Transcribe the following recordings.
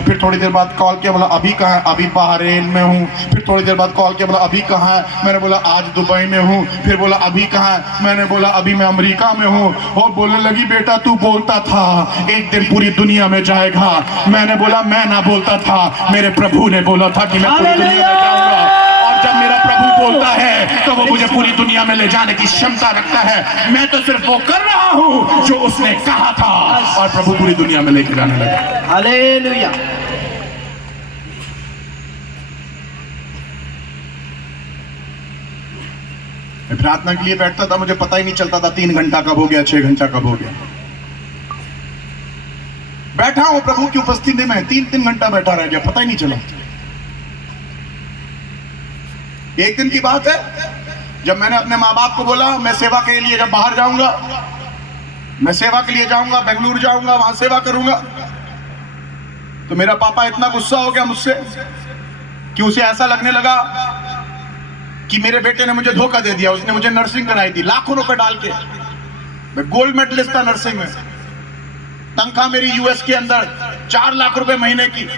फिर थोड़ी देर बाद कॉल किया, बोला अभी कहाँ है? अभी बहरीन में हूँ। फिर थोड़ी देर बाद कॉल किया, बोला अभी कहाँ है? मैंने बोला आज दुबई में हूँ। फिर बोला अभी कहाँ है? मैंने बोला अभी मैं अमेरिका में हूँ। और बोलने लगी बेटा तू बोलता था एक दिन पूरी दुनिया में जाएगा। मैंने बोला मैं ना बोलता था, मेरे प्रभु ने बोला था कि मैं पूरी दुनिया में जाऊंगा। और जब मेरा प्रभु बोलता है तो वो मुझे पूरी दुनिया में ले जाने की क्षमता रखता है। मैं तो सिर्फ वो कर रहा हूँ जो उसने कहा था, और प्रभु पूरी दुनिया में लेके जाने लगा। हालेलुया। मैं प्रार्थना के लिए बैठता था, मुझे पता ही नहीं चलता था 3 घंटा कब हो गया, 6 घंटा कब हो गया। बैठा हूं प्रभु की उपस्थिति में, 3 घंटा बैठा रह गया, पता ही नहीं चला। एक दिन की बात है, जब मैंने अपने माँ बाप को बोला मैं सेवा के लिए जब बाहर जाऊंगा, मैं सेवा के लिए जाऊंगा, बेंगलुरु जाऊंगा, वहां सेवा करूंगा, तो मेरा पापा इतना गुस्सा हो गया मुझसे कि उसे ऐसा लगने लगा कि मेरे बेटे ने मुझे धोखा दे दिया। उसने मुझे नर्सिंग कराई थी लाखों रुपए डाल के, मैं गोल्ड मेडलिस्ट था नर्सिंग में, तनख्वाह मेरी यूएस के अंदर 4 लाख रुपए महीने की,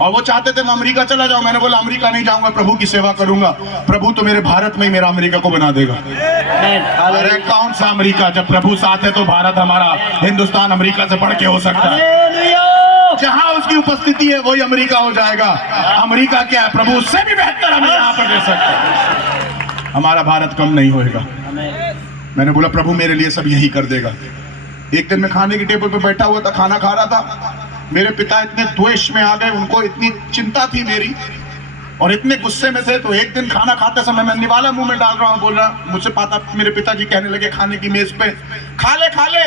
और वो चाहते थे मैं अमेरिका चला जाऊं। मैंने बोला अमेरिका नहीं जाऊंगा, प्रभु की सेवा करूंगा। प्रभु तो मेरे भारत में ही मेरा अमेरिका को बना देगा। अरे कौन सा अमेरिका, जब प्रभु साथ है तो भारत हमारा, हिंदुस्तान अमेरिका से बढ़ के हो सकता है। जहां उसकी उपस्थिति है वही अमेरिका हो जाएगा। अमेरिका क्या है, प्रभु उससे भी बेहतर हमें यहाँ पर दे सकता है। हमारा भारत कम नहीं होएगा। मैंने बोला प्रभु मेरे लिए सब यही कर देगा। एक दिन मैं खाने की टेबल पर बैठा हुआ था, खाना खा रहा था, मेरे पिता इतने द्वेष में आ गए, उनको इतनी चिंता थी मेरी और इतने गुस्से में थे। तो एक दिन खाना खाते समय मैं निवाला मुंह में डाल रहा हूँ, बोल रहा मुझसे पाता, मेरे पिताजी कहने लगे खाने की मेज पे, खा ले खा ले,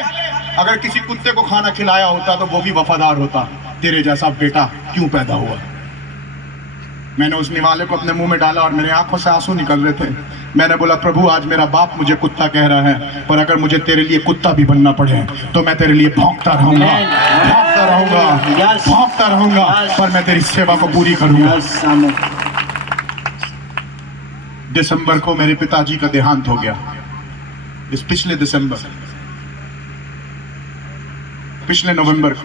अगर किसी कुत्ते को खाना खिलाया होता तो वो भी वफादार होता, तेरे जैसा बेटा क्यों पैदा हुआ। मैंने उस निवाले को अपने मुंह में डाला और मेरे आंखों से आंसू निकल रहे थे। मैंने बोला प्रभु आज मेरा बाप मुझे कुत्ता कह रहा है, पर अगर मुझे तेरे लिए कुत्ता भी बनना पड़े तो मैं तेरे लिए भौंकता रहूंगा, भौंकता रहूंगा, भौंकता रहूंगा, पर मैं तेरी सेवा को पूरी करूंगा। दिसंबर को मेरे पिताजी का देहांत हो गया। इस पिछले दिसंबर, पिछले नवंबर,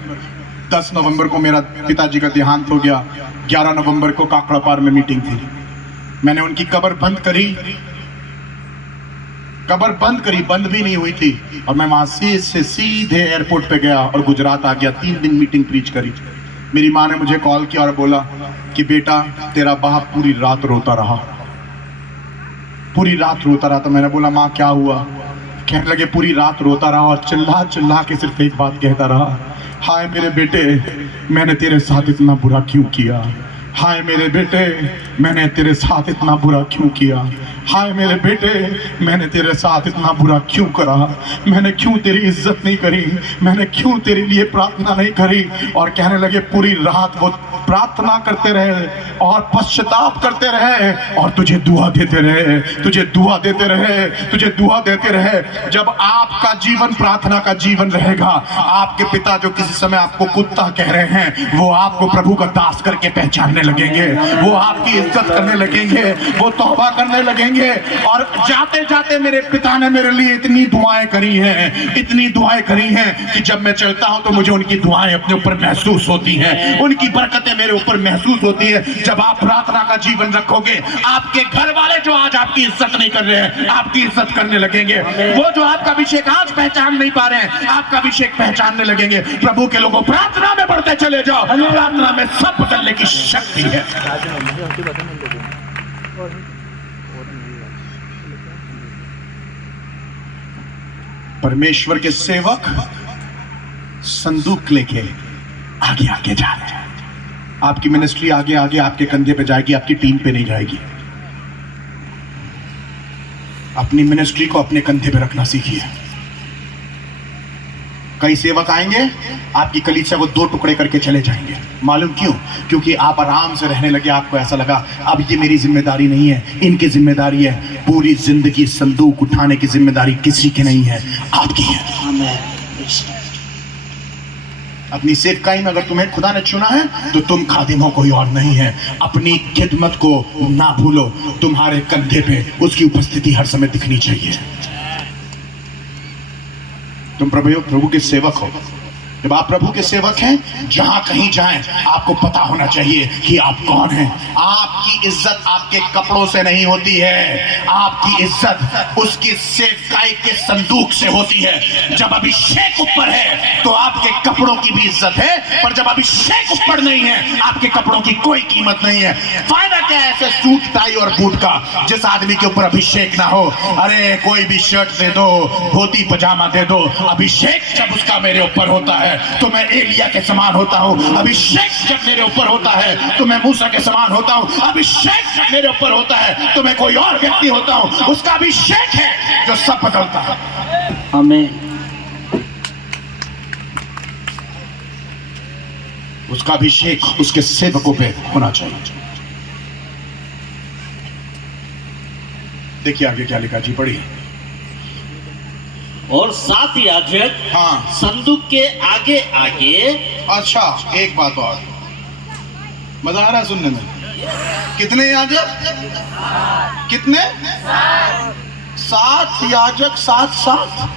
10 नवंबर को मेरा पिताजी का देहांत हो गया। 11 नवंबर को काकड़ापार में मीटिंग थी। मैंने उनकी कब्र बंद करी, कब्र बंद करी, बंद भी नहीं हुई थी, और मैं वहां से सीधे एयरपोर्ट पे गया और गुजरात आ गया। 3 दिन मीटिंग प्रीच करी। मेरी माँ ने मुझे कॉल किया और बोला कि बेटा तेरा बाप पूरी रात रोता रहा, पूरी रात रोता रहा। तो मैंने बोला माँ क्या हुआ? कहने लगे पूरी रात रोता रहा और चिल्ला चिल्ला के सिर्फ एक बात कहता रहा, हाय मेरे बेटे मैंने तेरे साथ इतना बुरा क्यों किया, हाय मेरे बेटे मैंने तेरे साथ इतना बुरा क्यों किया, हाय मेरे बेटे मैंने तेरे साथ इतना बुरा क्यों करा, मैंने क्यों तेरी इज्जत नहीं करी, मैंने क्यों तेरे लिए प्रार्थना नहीं करी। और कहने लगे पूरी रात वो प्रार्थना करते रहे और पश्चाताप करते रहे और तुझे दुआ देते रहे, तुझे दुआ देते रहे, तुझे दुआ देते रहे। जब आपका जीवन प्रार्थना का जीवन रहेगा, आपके पिता जो किसी समय आपको कुत्ता कह रहे हैं वो आपको प्रभु का दास करके पहचानने लगेंगे, वो आपकी इज्जत करने लगेंगे, वो तौबा करने लगेंगे। और जाते जाते मेरे पिता ने मेरे लिए इतनी दुआएं करी हैं, इतनी दुआएं करी हैं कि जब मैं चलता हूं तो मुझे उनकी दुआएं अपने ऊपर महसूस होती हैं, उनकी बरकतें मेरे ऊपर महसूस होती है। जब आप प्रार्थना का जीवन रखोगे, आपके घर वाले जो आज आपकी इज्जत नहीं कर रहे हैं आपकी इज्जत करने लगेंगे, वो जो आपका अभिषेक आज पहचान नहीं पा रहे हैं आपका अभिषेक पहचानने लगेंगे। प्रभु के लोगों प्रार्थना में बढ़ते चले जाओ, प्रार्थना में सब बदलने की शक्ति है। परमेश्वर के सेवक संदूक लेके आगे आगे जा रहे हैं। आपकी मिनिस्ट्री आगे आगे आपके कंधे पे जाएगी, आपकी टीम पे नहीं जाएगी। अपनी मिनिस्ट्री को अपने कंधे पे रखना सीखिए। कई सेवक आएंगे आपकी कलीसिया को 2 टुकड़े करके चले जाएंगे। मालूम क्यों? क्योंकि आप आराम से रहने लगे, आपको ऐसा लगा अब ये मेरी जिम्मेदारी नहीं है, इनकी जिम्मेदारी है। पूरी जिंदगी संदूक उठाने की जिम्मेदारी किसी की नहीं है, आपकी है। अपनी सेवकाई में अगर तुम्हें खुदा ने चुना है तो तुम खादिम हो, कोई और नहीं है। अपनी खिदमत को ना भूलो, तुम्हारे कंधे पे उसकी उपस्थिति हर समय दिखनी चाहिए। तुम प्रभु के सेवक हो। जब आप प्रभु के सेवक हैं, जहां कहीं जाएं आपको पता होना चाहिए कि आप कौन हैं। आपकी इज्जत आपके कपड़ों से नहीं होती है, आपकी इज्जत उसकी सेवकाई के संदूक से होती है। जब अभिषेक ऊपर है तो आपके कपड़ों की भी इज्जत है, पर जब अभिषेक ऊपर नहीं है आपके कपड़ों की कोई कीमत नहीं है। फायदा क्या है ऐसे सूट टाई और बूट का जिस आदमी के ऊपर अभिषेक ना हो। अरे कोई भी शर्ट दे दो, धोती पजामा दे दो, अभिषेक जब उसका मेरे ऊपर होता है तो मैं एलिया के समान होता हूँ। अभिषेक जब मेरे ऊपर होता है तो मैं मूसा के समान होता हूँ। अभिषेक जब मेरे ऊपर होता है तो मैं कोई और व्यक्ति होता हूँ। उसका अभिषेक है जो सब बदलता है। आमीन। उसका अभिषेक उसके सेवकों पे होना चाहिए। देखिए आगे क्या लिखा जी, पढ़िए। और 7 याजक हाँ, संदूक के आगे आगे। अच्छा एक बात और, मजा आ रहा है सुनने में। कितने याजक? कितने? 7 याजक, 7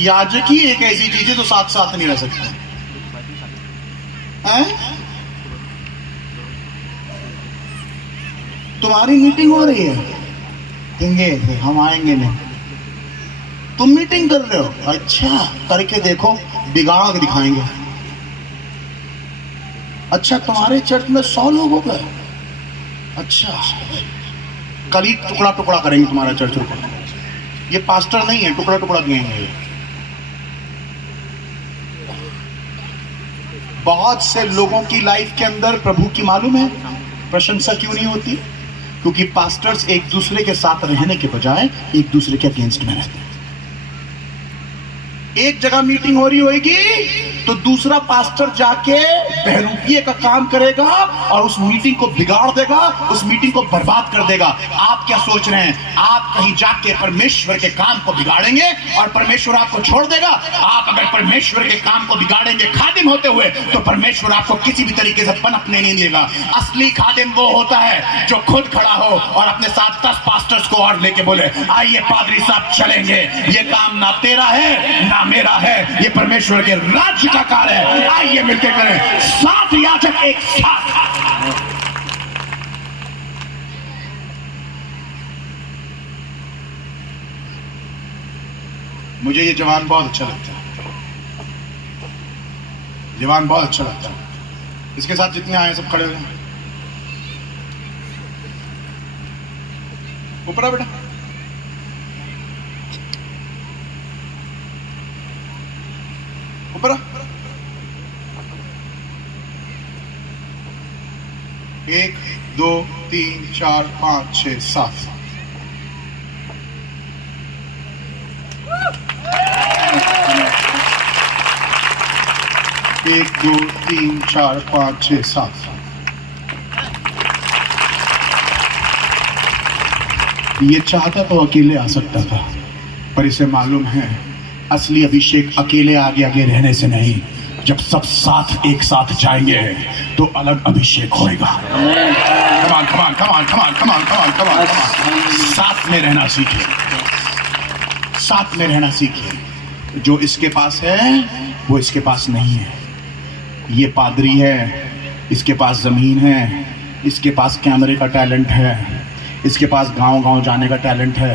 याजक ही एक ऐसी चीज है जो 7 नहीं रह सकते हैं? तुम्हारी मीटिंग हो रही है, देंगे हम आएंगे नहीं, तुम मीटिंग कर रहे हो, अच्छा करके देखो, बिगाड़ के दिखाएंगे। अच्छा तुम्हारे चर्च में 100 लोग हो गए, अच्छा कल ही टुकड़ा टुकड़ा करेंगे तुम्हारा चर्च। ये पास्टर नहीं है, टुकड़ा टुकड़ा किएंगे। बहुत से लोगों की लाइफ के अंदर प्रभु की मालूम है प्रशंसा क्यों नहीं होती? क्योंकि पास्टर्स एक दूसरे के साथ रहने के बजाय एक दूसरे के अगेंस्ट में रहते हैं। एक जगह मीटिंग हो रही होगी तो दूसरा पास्टर जाके बहरूपिये का काम करेगा और उस मीटिंग को बिगाड़ देगा, उस मीटिंग को बर्बाद कर देगा। आप क्या सोच रहे हैं? आप कहीं जाके परमेश्वर के काम को बिगाड़ेंगे और परमेश्वर आपको छोड़ देगा? आप अगर परमेश्वर के काम को बिगाड़ेंगे खादिम होते हुए तो परमेश्वर आपको किसी भी तरीके से पनपने नहीं देगा। असली खादिम वो होता है जो खुद खड़ा हो और अपने साथ 10 पास्टर्स को और लेके बोले, आइए पादरी साहब चलेंगे, ये काम ना तेरा है ना मेरा है, ये परमेश्वर के राज्य का कार्य है, आइए मिलकर करें। 7 याजक एक साथ। मुझे ये जवान बहुत अच्छा लगता है, जवान बहुत अच्छा लगता है। इसके साथ जितने आए सब खड़े हो जाए। ऊपर आ बेटा, ऊपर आ। 1 2 3 4 5 6 7। एक 2 3 4 5 6 7। ये चाहता तो अकेले आ सकता था, पर इसे मालूम है असली अभिषेक अकेले आगे आगे रहने से नहीं, जब सब साथ एक साथ जाएंगे तो अलग अभिषेक होएगा। कमान कमान कमान कमान कमान कमान कमान कमान। साथ में रहना सीखिए, साथ में रहना सीखिए। जो इसके पास है वो इसके पास नहीं है। ये पादरी है, इसके पास जमीन है, इसके पास कैमरे का टैलेंट है, इसके पास गांव-गांव जाने का टैलेंट है,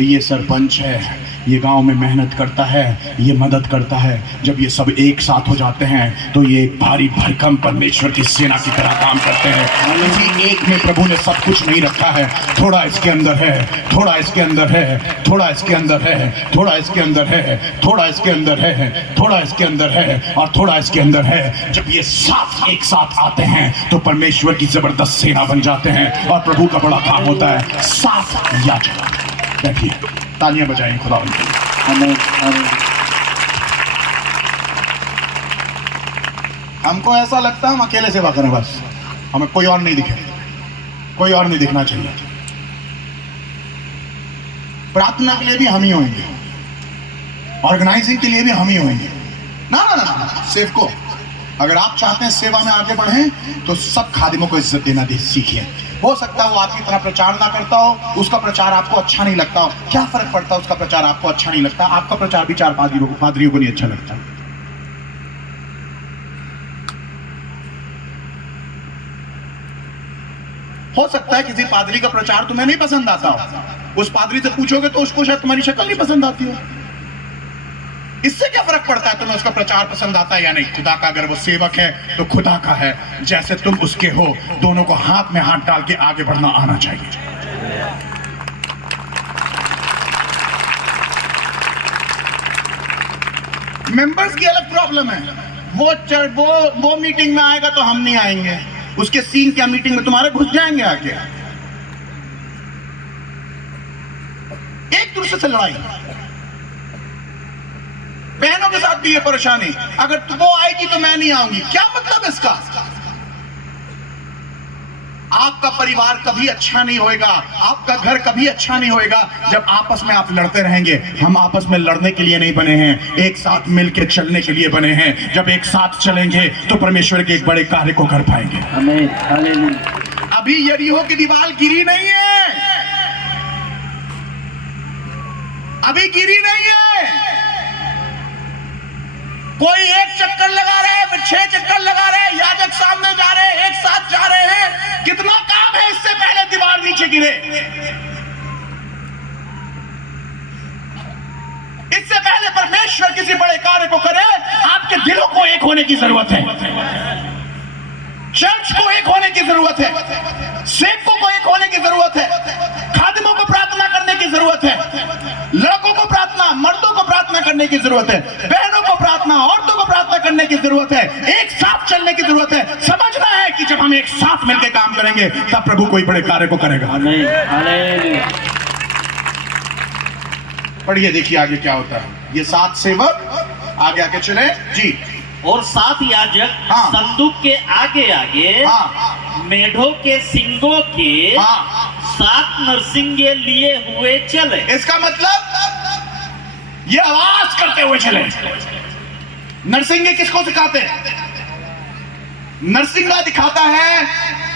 ये सरपंच है, ये गांव में मेहनत करता है, ये मदद करता है। जब ये सब एक साथ हो जाते हैं तो ये एक भारी भरकम परमेश्वर की सेना की तरह काम करते हैं। किसी एक में प्रभु ने सब कुछ नहीं रखा है, थोड़ा इसके अंदर है, थोड़ा इसके अंदर है, थोड़ा इसके अंदर है, थोड़ा इसके अंदर है, थोड़ा इसके अंदर है, थोड़ा इसके अंदर है और थोड़ा इसके अंदर है। जब ये साथ एक साथ आते हैं तो परमेश्वर की जबरदस्त सेना बन जाते हैं और प्रभु का बड़ा काम होता है। 7 याजक। बैठिए, तालियां बजाएं खुदा उनके लिए। हमको ऐसा लगता है हम अकेले सेवा करें, बस हमें कोई और नहीं दिखे, कोई और नहीं दिखना चाहिए। प्रार्थना के लिए भी हम ही होंगे, ऑर्गेनाइजिंग के लिए भी हम ही होंगे। ना ना ना, ना। सेवको, अगर आप चाहते हैं सेवा में आगे बढ़ें तो सब खादिमों को इज्जत देना सीखिए। हो सकता है वो आपकी तरह प्रचार ना करता हो, उसका प्रचार आपको अच्छा नहीं लगता हो। क्या फर्क पड़ता है, उसका प्रचार आपको अच्छा नहीं लगता, आपका प्रचार भी 4 पादरियों को नहीं अच्छा लगता। हो सकता है किसी पादरी का प्रचार तुम्हें नहीं पसंद आता हो, उस पादरी से पूछोगे तो उसको शायद तुम्हारी शक्ल नहीं पसंद आती हो। इससे क्या फर्क पड़ता है तुम्हें उसका प्रचार पसंद आता है या नहीं। खुदा का अगर वो सेवक है तो खुदा का है, जैसे तुम उसके हो, दोनों को हाथ में हाथ डाल के आगे बढ़ना आना चाहिए। मेंबर्स की अलग प्रॉब्लम है, वो मीटिंग में आएगा तो हम नहीं आएंगे, उसके सीन क्या मीटिंग में तुम्हारे घुस जाएंगे आके। एक दूसरे से लड़ाई, बहनों के साथ भी ये परेशानी, अगर वो आएगी तो मैं नहीं आऊंगी, क्या मतलब इसका। आपका परिवार कभी अच्छा नहीं होएगा, आपका घर कभी अच्छा नहीं होएगा जब आपस में आप लड़ते रहेंगे। हम आपस में लड़ने के लिए नहीं बने हैं, एक साथ मिलकर चलने के लिए बने हैं। जब एक साथ चलेंगे तो परमेश्वर के एक बड़े कार्य को कर पाएंगे। आमीन, हालेलुया। अभी यरीहो की दीवार गिरी नहीं है, अभी गिरी नहीं है। कोई एक चक्कर लगा रहा है, फिर 6 चक्कर लगा रहे हैं, याजक सामने जा रहे हैं, एक साथ जा रहे हैं। कितना काम है इससे पहले दीवार नीचे गिरे। इससे पहले परमेश्वर किसी बड़े कार्य को करे, आपके दिलों को एक होने की जरूरत है, चर्च को एक होने की जरूरत है, सेवकों को एक होने की जरूरत है, खादिमों को प्रार्थना करने की जरूरत है, लड़कों को प्रार्थना, मर्दों को प्रार्थना करने की जरूरत है, बहनों को प्रार्थना, औरतों को प्रार्थना करने की जरूरत है, एक साथ चलने की जरूरत है। समझना है कि जब हम एक साथ मिलकर काम करेंगे तब प्रभु कोई बड़े कार्य को करेगा। आमीन, हालेलुया। पढ़िए, देखिए आगे क्या होता है। ये 7 सेवक आगे आगे चले जी, और 7 याजक हाँ। संदूक के आगे आगे हाँ मेढ़ों के सिंगों के हाँ। 7 नरसिंगे लिए हुए चले। इसका मतलब ये आवाज करते हुए चले। नरसिंगे किसको सिखाते हैं? नरसिंगा दिखाता है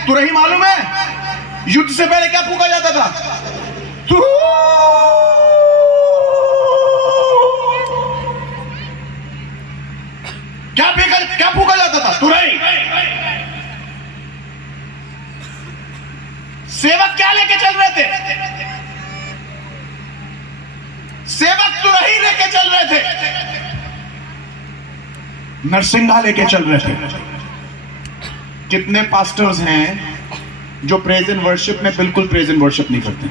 तुरही, मालूम है युद्ध से पहले क्या फूका जाता था? तू क्या फूका जाता था? तुरही। सेवक क्या लेके चल रहे थे? सेवक तुरही लेके चल रहे थे, नरसिंगा लेके चल रहे थे। कितने पास्टर्स हैं जो प्रेज एंड वर्शिप में बिल्कुल प्रेज एंड वर्शिप नहीं करते।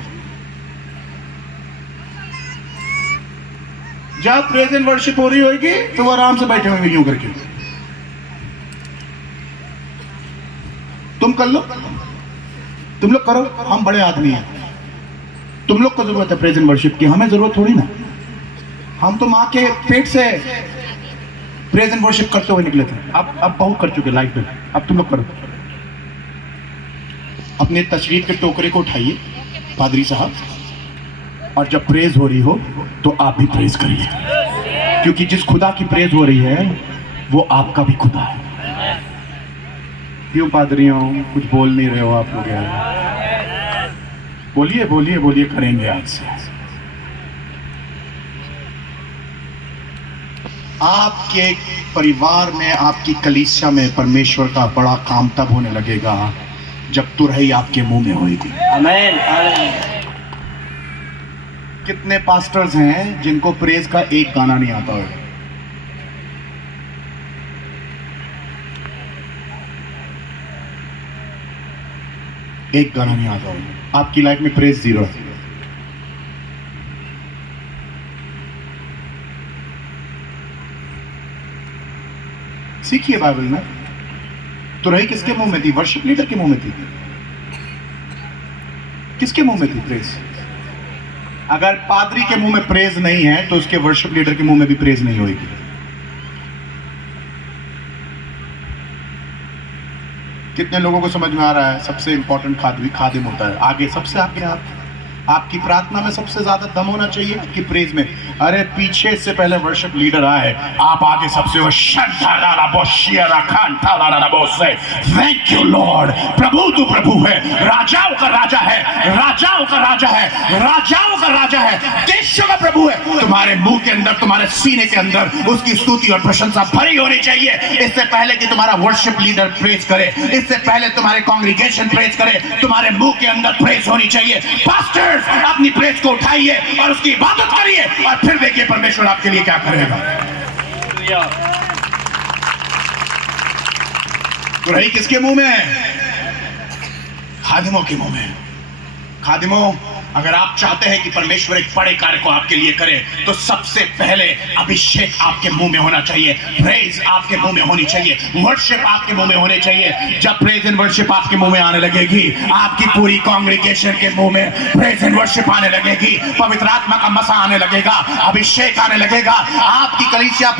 जब प्रेज एंड वर्शिप हो रही होगी तो वो आराम से बैठे होंगे यूं करके। तुम कर लो, तुम लोग करो, हम बड़े आदमी हैं, तुम लोग को जरूरत है प्रेज एंड वर्शिप की, हमें जरूरत थोड़ी ना। हम तो माँ के पेट से प्रेज एंड वर्शिप करते हुए निकले थे। अब बहुत कर चुके लाइफ में, अब तुम लोग करो। अपने तशरीफ के टोकरे को उठाइए पादरी साहब, और जब प्रेज हो रही हो तो आप भी प्रेज करिए, क्योंकि जिस खुदा की प्रेज हो रही है वो आपका भी खुदा है। क्यों पादरियों कुछ बोल नहीं रहे हो आप लोग यार? बोलिए बोलिए बोलिए, करेंगे आज से। आपके परिवार में, आपकी कलीसिया में परमेश्वर का बड़ा काम तब होने लगेगा जब तुरही आपके मुंह में होगी। आमीन, हालेलुया। कितने पास्टर्स हैं जिनको प्रेज का एक गाना नहीं आता है? एक गाना नहीं आता होगा। आपकी लाइफ में प्रेज 0 है। सीखिए बाइबल में तुरही किसके मुंह में थी? वर्शिप लीडर के मुंह में थी। किसके मुंह में थी प्रेज? अगर पादरी के मुंह में प्रेज नहीं है तो उसके वर्शिप लीडर के मुंह में भी प्रेज नहीं होगी। कितने लोगों को समझ में आ रहा है? सबसे इंपॉर्टेंट खादिम होता है आगे, सबसे आगे। आप आपकी प्रार्थना में सबसे ज्यादा दम होना चाहिए आपकी प्रेज में। अरे पीछे से पहले वर्शिप लीडर आए, आप आगे सबसे थैंक यू लॉर्ड। प्रभु तू प्रभु है, राजाओं का राजा है, राजाओं का राजा है, राजाओं का राजा है, देशों का प्रभु है। तुम्हारे मुंह के अंदर, तुम्हारे सीने के अंदर उसकी स्तुति और प्रशंसा भरी होनी चाहिए। इससे पहले कि तुम्हारा वर्शिप लीडर प्रेज करे, इससे पहले तुम्हारे कांग्रीगेशन प्रेज करे, तुम्हारे मुंह के अंदर प्रेज होनी चाहिए। पास्टर्स अपनी प्रेज को उठाइए और उसकी इबादत करिए, और फिर देखिए परमेश्वर आपके लिए क्या करेगा। तो रही किसके मुंह में? खादिमों के मुंह में। खादिमों, अगर आप चाहते हैं कि परमेश्वर एक बड़े कार्य को आपके लिए करे, तो सबसे पहले अभिषेक आपके मुंह में होना चाहिए, प्रेज आपके मुंह में होनी चाहिए, वर्शिप आपके मुंह में होने चाहिए। जब प्रेज एंड वर्शिप आपके मुंह में आने लगेगी, आपकी पूरी कांग्रीगेशन के मुंह में प्रेज एंड वर्शिप आने लगेगी, पवित्र आत्मा का मसा आने लगेगा, अभिषेक आने लगेगा, आपकी कलीसिया